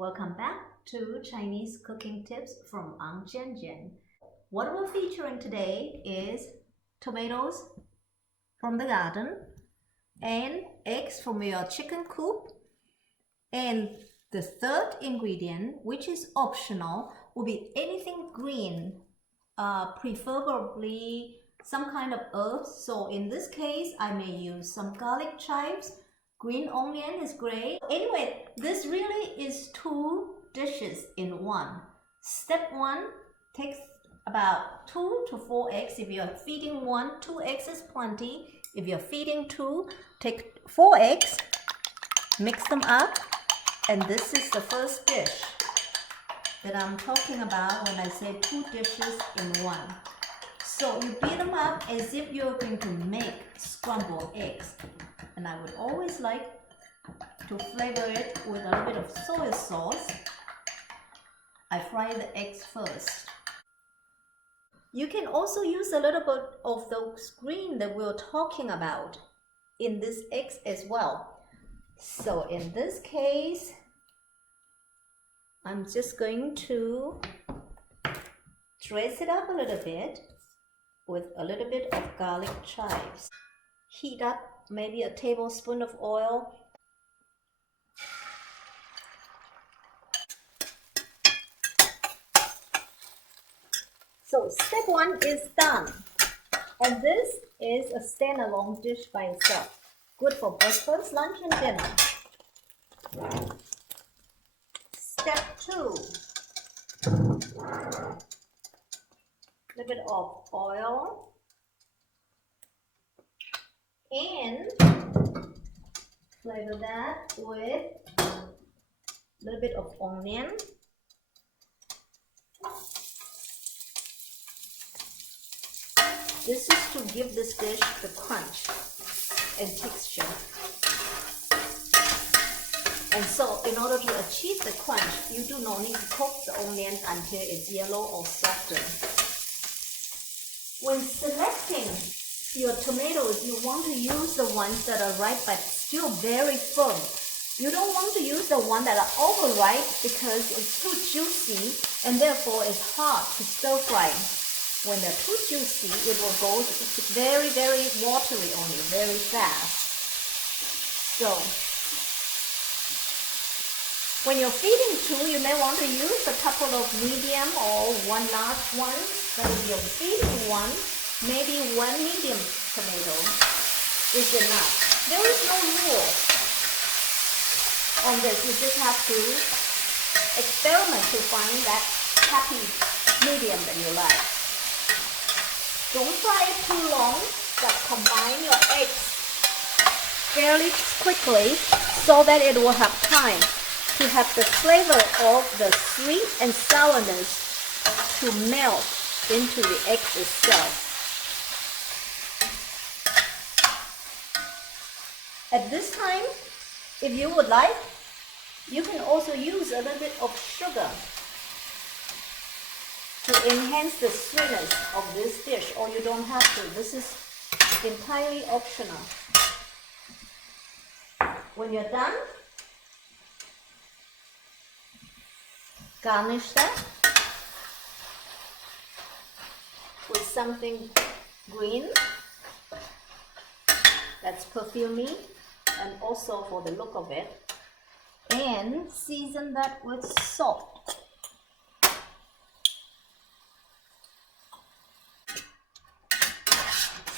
Welcome back to Chinese cooking tips from Ang Jian Jian. What we're featuring today is tomatoes from the garden and eggs from your chicken coop. And the third ingredient, which is optional, will be anything green, preferably some kind of herbs. So in this case, I may use some garlic chives. Green onion is great. Anyway, this really is two dishes in one. Step one takes about 2 to 4 eggs. If you're feeding 1, 2 eggs is plenty. If you're feeding 2, take 4 eggs, mix them up, and this is the first dish that I'm talking about when I say 2 dishes in one. So you beat them up as if you're going to make scrambled eggs. And I would always like to flavor it with a little bit of soy sauce. I fry the eggs first. You can also use a little bit of the green that we're talking about in these eggs as well. So in this case, I'm just going to dress it up a little bit with a little bit of garlic chives. Heat up maybe a tablespoon of oil. So step 1 is done. And this is a standalone dish by itself. Good for breakfast, lunch, and dinner. Step 2. A little bit of oil. And flavor that with a little bit of onion. This is to give this dish the crunch and texture. And so in order to achieve the crunch, you do not need to cook the onions until it's yellow or softer. When selecting your tomatoes, you want to use the ones that are ripe but still very firm. You don't want to use the ones that are overripe because it's too juicy and therefore it's hard to stir fry. When they're too juicy, it will go very, very watery only, very fast. So when you're feeding 2, you may want to use a couple of medium or 1 large one. But if you're feeding 1, maybe 1 medium tomato is enough. There is no rule on this. You just have to experiment to find that happy medium that you like. Don't fry it too long, but combine your eggs fairly quickly so that it will have time to have the flavor of the sweet and sourness to melt into the eggs itself. At this time, if you would like, you can also use a little bit of sugar to enhance the sweetness of this dish, or you don't have to. This is entirely optional. When you're done, garnish that with something green that's perfumey and also for the look of it, and season that with salt.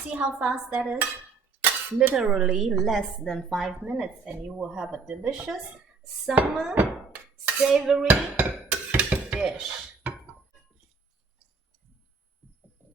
See how fast that is? Literally less than 5 minutes and you will have a delicious summer savory